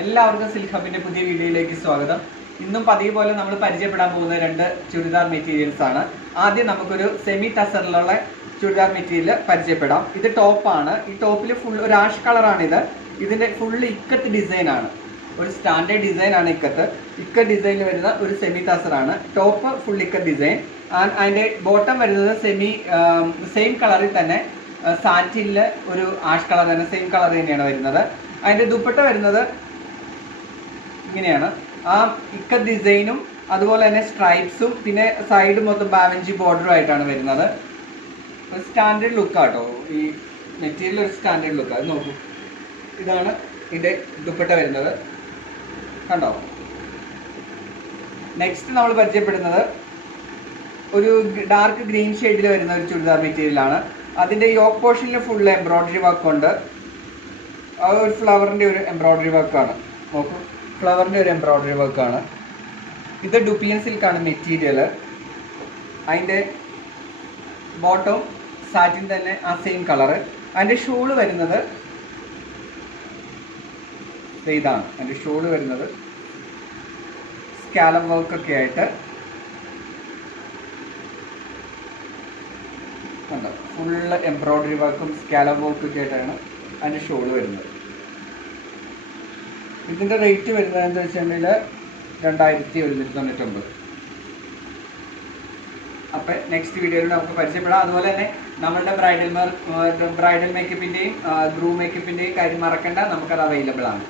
എല്ലാവർക്കും സിൽക്ക് ഹബിന്റെ പുതിയ വീഡിയോയിലേക്ക് സ്വാഗതം. ഇന്നും പതിവ് പോലെ നമ്മൾ പരിചയപ്പെടാൻ പോകുന്ന രണ്ട് ചുരിദാർ മെറ്റീരിയൽസ് ആണ്. ആദ്യം നമുക്കൊരു സെമി ടസറിലുള്ള ചുരിദാർ മെറ്റീരിയൽ പരിചയപ്പെടാം. ഇത് ടോപ്പാണ്. ഈ ടോപ്പിൽ ഫുൾ ഒരു ആഷ് കളറാണിത്. ഇതിന്റെ ഫുള്ള് ഇക്കത്ത് ഡിസൈൻ ആണ്. ഒരു സ്റ്റാൻഡേർഡ് ഡിസൈൻ ആണ് ഇക്കത്ത്. ഇക്കത്ത് ഡിസൈനിൽ വരുന്ന ഒരു സെമി ടസറാണ്. Top full ikat design. അതിന്റെ ബോട്ടം വരുന്നത് സെയിം കളറിൽ തന്നെ സാറ്റിനില് ഒരു ആഷ് കളർ തന്നെ, സെയിം കളർ തന്നെയാണ് വരുന്നത്. അതിന്റെ ദുപ്പട്ട വരുന്നത് ഇങ്ങനെയാണ്. ആ ഇക്കത്ത് ഡിസൈനും അതുപോലെ തന്നെ സ്ട്രൈപ്സും പിന്നെ സൈഡ് മൊത്തം ബാവഞ്ചി ബോർഡറും ആയിട്ടാണ് വരുന്നത്. ഒരു സ്റ്റാൻഡേർഡ് ലുക്കാട്ടോ ഈ മെറ്റീരിയൽ, ഒരു സ്റ്റാൻഡേർഡ് ലുക്ക്. അത് നോക്കൂ, ഇതാണ് ഇതിന്റെ ദുപ്പട്ട വരുന്നത്, കണ്ടോ. നെക്സ്റ്റ് നമ്മൾ പരിചയപ്പെടുന്നത് ഒരു ഡാർക്ക് ഗ്രീൻ ഷെയ്ഡിൽ വരുന്ന ഒരു ചുരിദാർ മെറ്റീരിയലാണ്. അതിന്റെ യോക്ക് പോർഷനിൽ ഫുൾ എംബ്രോയിഡറി വർക്ക് ഉണ്ട്. ആ ഒരു ഫ്ലവറിന്റെ ഒരു എംബ്രോയിഡറി വർക്കാണ്. നോക്കൂ, ഫ്ലവറിന്റെ ഒരു എംബ്രോയിഡറി വർക്കാണ്. ഇത് ഡുപ്ലിയൻ സിൽക്കാണ് മെറ്റീരിയൽ. അതിന്റെ ബോട്ടം സാറ്റിൻ തന്നെ ആ സെയിം കളറ്. അതിന്റെ ഷോള് വരുന്നത് ഇതാണ്. അതിന്റെ ഷോള് വരുന്നത് സ്കാലപ്പ് വർക്കൊക്കെ ആയിട്ട് ഫുള്ള് എംബ്രോയിഡറി വർക്കും സ്കാലപ്പ് വർക്കും ഒക്കെ ആയിട്ടാണ് അതിൻ്റെ ഷോള് വരുന്നത്. ഇതിൻ്റെ റേറ്റ് വരുന്നത് എന്താ വെച്ചിട്ടുണ്ടെങ്കിൽ 2199. അപ്പം നെക്സ്റ്റ് വീഡിയോയിൽ നമുക്ക് പരിചയപ്പെടാം. അതുപോലെ തന്നെ നമ്മളുടെ ബ്രൈഡൽ മേക്കപ്പിൻ്റെയും ഗ്രൂം മേക്കപ്പിൻ്റെയും കാര്യം മറക്കണ്ട, നമുക്കത് അവൈലബിൾ ആണ്.